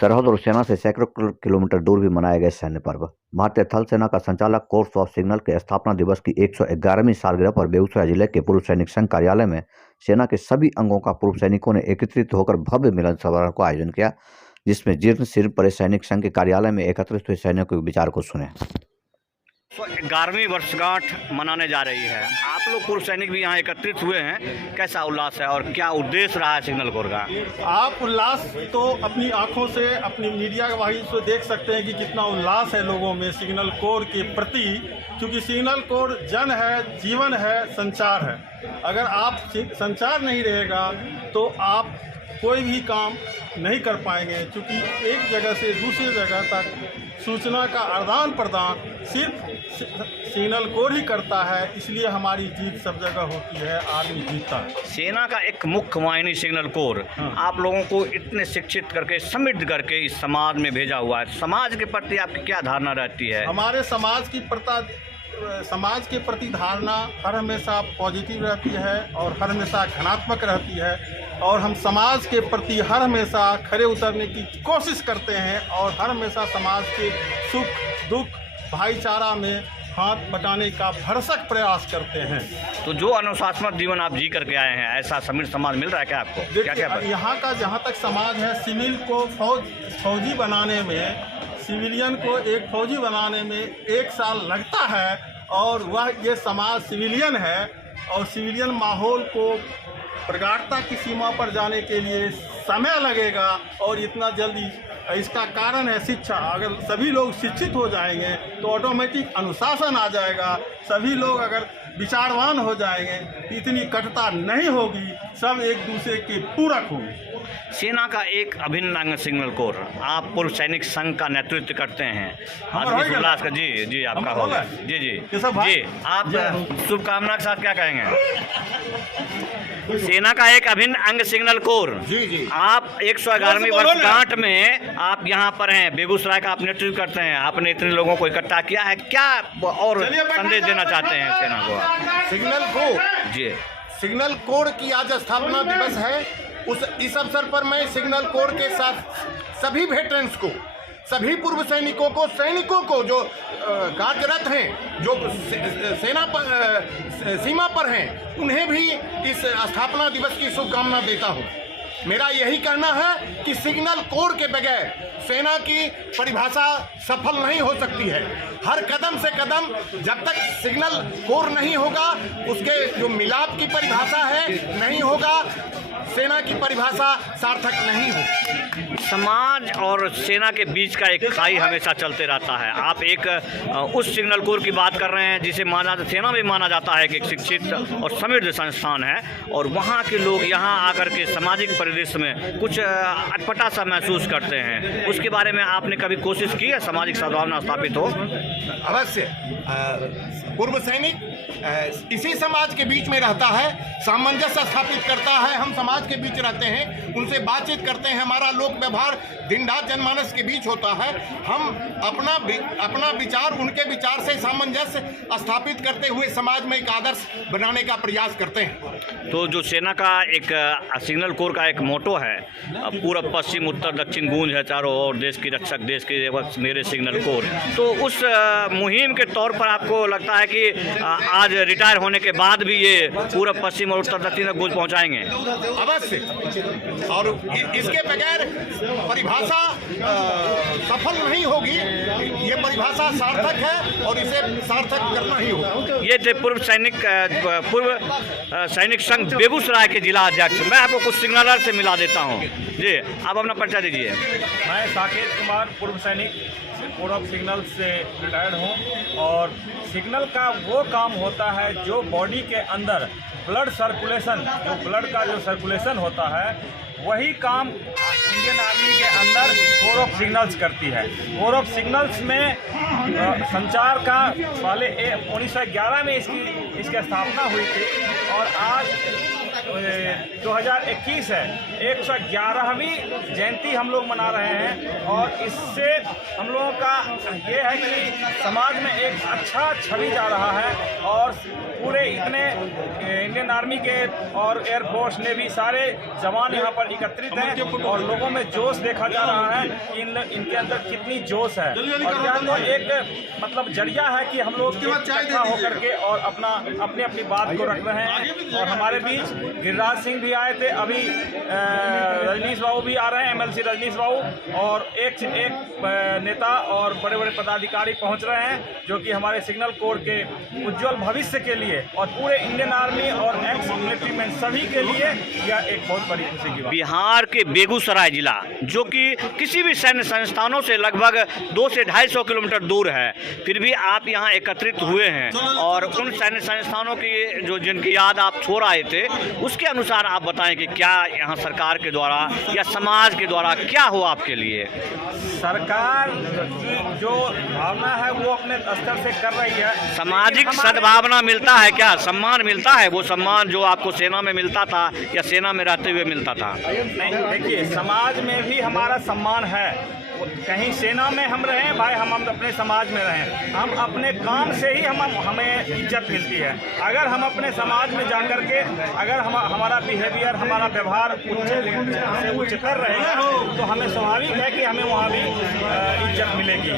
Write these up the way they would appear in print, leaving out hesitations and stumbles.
सरहद और सेना से सैकड़ों किलोमीटर दूर भी मनाया गया सैन्य पर्व। भारतीय थल सेना का संचालक कोर्स ऑफ सिग्नल के स्थापना दिवस की 111वीं सालगिरह पर बेगूसराय जिले के पूर्व सैनिक संघ कार्यालय में सेना के सभी अंगों का पूर्व सैनिकों ने एकत्रित होकर भव्य मिलन समारोह का आयोजन किया, जिसमें जीर्ण शीर्ण पड़े सैनिक संघ के कार्यालय में एकत्रित हुए सैनिकों के विचार को सुने। 11वीं वर्षगांठ मनाने जा रही है, आप लोग पूर्व सैनिक भी यहाँ एकत्रित हुए हैं, कैसा उल्लास है और क्या उद्देश्य रहा है सिग्नल कोर का? आप उल्लास तो अपनी आंखों से, अपनी मीडिया वाही से देख सकते हैं कि कितना उल्लास है लोगों में सिग्नल कोर के प्रति, क्योंकि सिग्नल कोर जन है, जीवन है, संचार है। अगर आप संचार नहीं रहेगा तो आप कोई भी काम नहीं कर पाएंगे, क्योंकि एक जगह से दूसरी जगह तक सूचना का आदान प्रदान सिर्फ सिग्नल कोर ही करता है। इसलिए हमारी जीत सब जगह होती है, आदमी जीतता है। सेना का एक मुख्य वाहिनी सिग्नल कोर आप लोगों को इतने शिक्षित करके, समृद्ध करके इस समाज में भेजा हुआ है। समाज के प्रति आपकी क्या धारणा रहती है? हमारे समाज के प्रति धारणा हर हमेशा पॉजिटिव रहती है और हर हमेशा धनात्मक रहती है, और हम समाज के प्रति हर हमेशा खरे उतरने की कोशिश करते हैं और हर हमेशा समाज के सुख दुख भाईचारा में हाथ बटाने का भरसक प्रयास करते हैं। तो जो अनुशासनात्मक जीवन आप जी करके आए हैं, ऐसा समृद्ध समाज मिल रहा है क्या आपको? क्या यहाँ का जहाँ तक समाज है, सिविल को फौजी बनाने में, सिविलियन को एक फौजी बनाने में 1 साल लगता है, और वह ये समाज सिविलियन है और सिविलियन माहौल को प्रगाढ़ता की सीमा पर जाने के लिए समय लगेगा, और इतना जल्दी इसका कारण है शिक्षा। अगर सभी लोग शिक्षित हो जाएंगे तो ऑटोमेटिक अनुशासन आ जाएगा। सभी लोग अगर विचारवान हो जाएंगे, इतनी कटुता नहीं होगी, सब एक दूसरे के पूरक होंगे। सेना का एक अभिन्न अंग सिग्नल कोर, आप पूर्व सैनिक संघ का नेतृत्व करते हैं। उल्लास का जी आपका होगा। जी आप शुभकामना के साथ क्या कहेंगे? सेना का एक अभिन्न अंग सिग्नल कोर, जी आप 111वीं वर्षगांठ में आप यहाँ पर हैं, बेगूसराय का आप नेतृत्व करते हैं, आपने इतने लोगों को इकट्ठा किया है, क्या और संदेश देना चाहते हैं सेना को? सिग्नल कोर जी, सिग्नल कोर की आज स्थापना दिवस है। इस अवसर पर मैं सिग्नल कोर के साथ सभी वेटरन्स को, सभी पूर्व सैनिकों को जो कार्यरत हैं, जो सेना पर सीमा पर हैं, उन्हें भी इस स्थापना दिवस की शुभकामना देता हूं। मेरा यही कहना है कि सिग्नल कोर के बगैर सेना की परिभाषा सफल नहीं हो सकती है। हर कदम से कदम जब तक सिग्नल कोर नहीं होगा, उसके जो मिलाप की परिभाषा है नहीं होगा, सेना की परिभाषा सार्थक नहीं हो। समाज और सेना के बीच का एक खाई हमेशा चलते रहता है। आप एक उस सिग्नल कोर की बात कर रहे हैं जिसे सेना में माना जाता है कि एक शिक्षित और समृद्ध संस्थान है, और वहाँ के लोग यहाँ आकर के सामाजिक परिदृश्य में कुछ अटपटा सा महसूस करते हैं। उसके बारे में आपने कभी कोशिश की है सामाजिक सद्भावना स्थापित हो? अवश्य। पूर्व सैनिक इसी समाज के बीच में रहता है, सामंजस्य स्थापित करता है। हम समाज के बीच रहते हैं, उनसे बातचीत करते हैं, हमारा लोक व्यवहार दिन रात जनमानस के बीच होता है। हम अपना विचार उनके विचार से सामंजस्य स्थापित करते हुए समाज में एक आदर्श बनाने का प्रयास करते हैं। तो जो सेना का एक सिग्नल कोर का एक मोटो है, पूरब पश्चिम उत्तर दक्षिण गूंज है चारों ओर, देश की रक्षक देश के मेरे सिग्नल कोर, तो उस मुहिम के तौर पर आपको लगता है कि आज रिटायर होने के बाद भी ये पूरब पश्चिम और उत्तर दक्षिण तक गूंज पहुँचाएंगे? अवश्य। और इसके बगैर परिभाषा सफल नहीं होगी। ये परिभाषा सार्थक है और इसे सार्थक करना ही होगा। ये थे पूर्व सैनिक संघ बेगूसराय के जिला अध्यक्ष। मैं आपको कुछ सिग्नलर से मिला देता हूँ। जी आप अपना परिचय दीजिए। मैं साकेत कुमार, पूर्व सैनिक कोर ऑफ सिग्नल से रिटायर्ड हूँ, और सिग्नल का वो काम होता है जो बॉडी के अंदर ब्लड सर्कुलेशन, जो ब्लड का जो सर्कुलेशन होता है, वही काम इंडियन आर्मी के अंदर कोर ऑफ सिग्नल्स करती है। कोर ऑफ सिग्नल्स में संचार का पहले 1911 में इसकी स्थापना हुई थी, और आज 2021 है, 111वीं जयंती हम लोग मना रहे हैं और इससे हम लोगों का ये है कि समाज में एक अच्छा छवि जा रहा है और पूरे इतने इंडियन आर्मी के और एयरफोर्स नेवी सारे जवान यहाँ पर एकत्रित हैं और लोगों में जोश देखा जा रहा है कि इनके अंदर कितनी जोश है। और यह तो एक मतलब जरिया है कि हम लोग इकट्ठा होकर के और अपनी अपनी बात को रख रहे हैं। और हमारे बीच गिरिराज सिंह भी आए थे, अभी रजनीश बाबू भी आ रहे हैं, MLC रजनीश बाबू, और एक नेता और बड़े बड़े पदाधिकारी पहुंच रहे हैं जो कि हमारे सिग्नल कोर के उज्जवल भविष्य के लिए और पूरे इंडियन आर्मी और एक्स मिलिट्री मैन सभी के लिए यह एक बहुत बड़ी खुशी की बात। बिहार के बेगूसराय जिला जो कि किसी भी सैन्य संस्थानों से लगभग 200 से 250 किलोमीटर दूर है, फिर भी आप यहाँ एकत्रित हुए हैं और उन सैन्य संस्थानों की जो जिनकी याद आप छोड़ आए थे उसके अनुसार आप बताएं कि क्या यहाँ सरकार के द्वारा या समाज के द्वारा क्या हो आपके लिए। सरकार की जो भावना है वो अपने स्तर से कर रही है। सामाजिक सद्भावना मिलता है क्या, सम्मान मिलता है, वो सम्मान जो आपको सेना में मिलता था या सेना में रहते हुए मिलता था? नहीं, देखिए समाज में भी हमारा सम्मान है, कहीं सेना में हम रहें भाई, हम अपने समाज में रहें, हम अपने काम से ही हमें इज्जत मिलती है। अगर हम अपने समाज में जाकर के अगर हमारा बिहेवियर, हमारा व्यवहार से उच्चतर रहेगा तो हमें स्वाभाविक है कि हमें वहाँ भी इज्जत मिलेगी।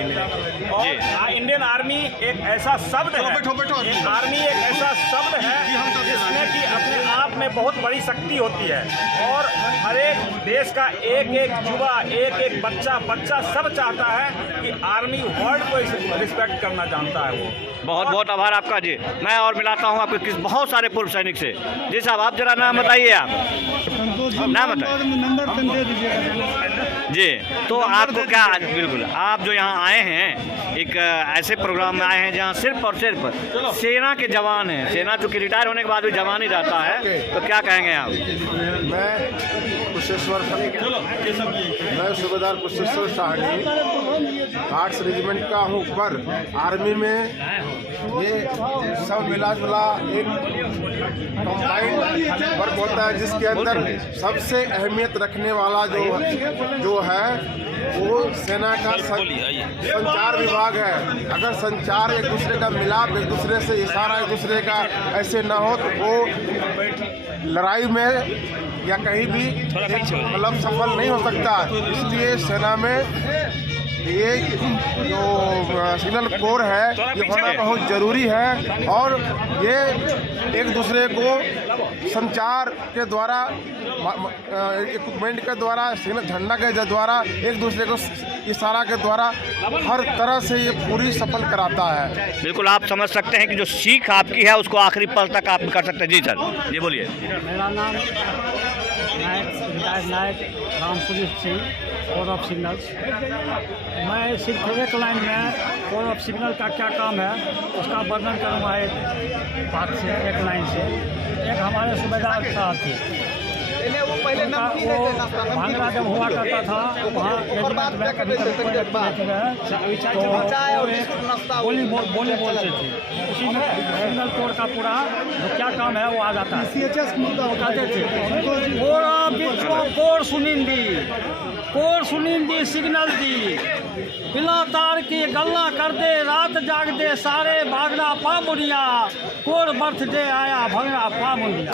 और इंडियन आर्मी एक ऐसा शब्द है, आर्मी एक ऐसा शब्द है जिसमें कि अपने आप में बहुत बड़ी शक्ति होती है और हर एक देश का एक एक युवा, एक एक बच्चा सब चाहता है कि आर्मी वर्ल्ड को रिस्पेक्ट करना जानता है। वो बहुत बहुत आभार आपका जी। मैं और मिलाता हूँ आपको बहुत सारे पूर्व सैनिक से। जी साहब, आप जरा नाम बताइए, आप नाम बताइए जी। तो आपको क्या, बिल्कुल आप जो यहाँ आए हैं एक ऐसे प्रोग्राम में आए हैं जहाँ सिर्फ और सिर्फ सेना के जवान हैं, सेना चूँकि रिटायर होने के बाद भी जवान ही रहता है, तो क्या कहेंगे आप? मैं कुशेश्वर मैं सूबेदार कुशेश्वर साहनी आर्ट्स रेजिमेंट का हूँ, पर आर्मी में ये सब मिला जुला एक कंबाइंड वर्क होता है जिसके अंदर सबसे अहमियत रखने वाला जो है वो सेना का संचार विभाग है। अगर संचार एक दूसरे का मिलाप, एक दूसरे से इशारा एक दूसरे का ऐसे ना हो तो वो लड़ाई में या कहीं भी मतलब सफल नहीं हो सकता। इसलिए सेना में ये जो सिग्नल कोर है ये होना बहुत ज़रूरी है और ये एक दूसरे को संचार के द्वारा, इक्विपमेंट के द्वारा, सिग्नल झंडा के द्वारा, एक दूसरे को इशारा के द्वारा हर तरह से ये पूरी सफल कराता है। बिल्कुल, आप समझ सकते हैं कि जो सीख आपकी है उसको आखिरी पल तक आप कर सकते हैं। जी सर, जी बोलिए। मेरा नाम नायक रामसुजीत सिंह, कोर ऑफ सिग्नल्स। मैं सिर्फ एक लाइन में कोर ऑफ सिग्नल का क्या काम है उसका वर्णन करूँगा एक बात से, एक लाइन से। एक हमारे सूबेदार साहब थे, वो भांगड़ा जब हुआ करता था वहाँ बोली बोलते थे, उसी में सिग्नल कोर का पूरा जो क्या काम है वो आ जाता है। कहते थे कोर सुनिंदी सिग्नल दी, बिला तार की गल्ला कर दे, रात जाग दे सारे भागना पा मुड़िया, कोर बर्थ दे आया भंगड़ा पा मुड़िया।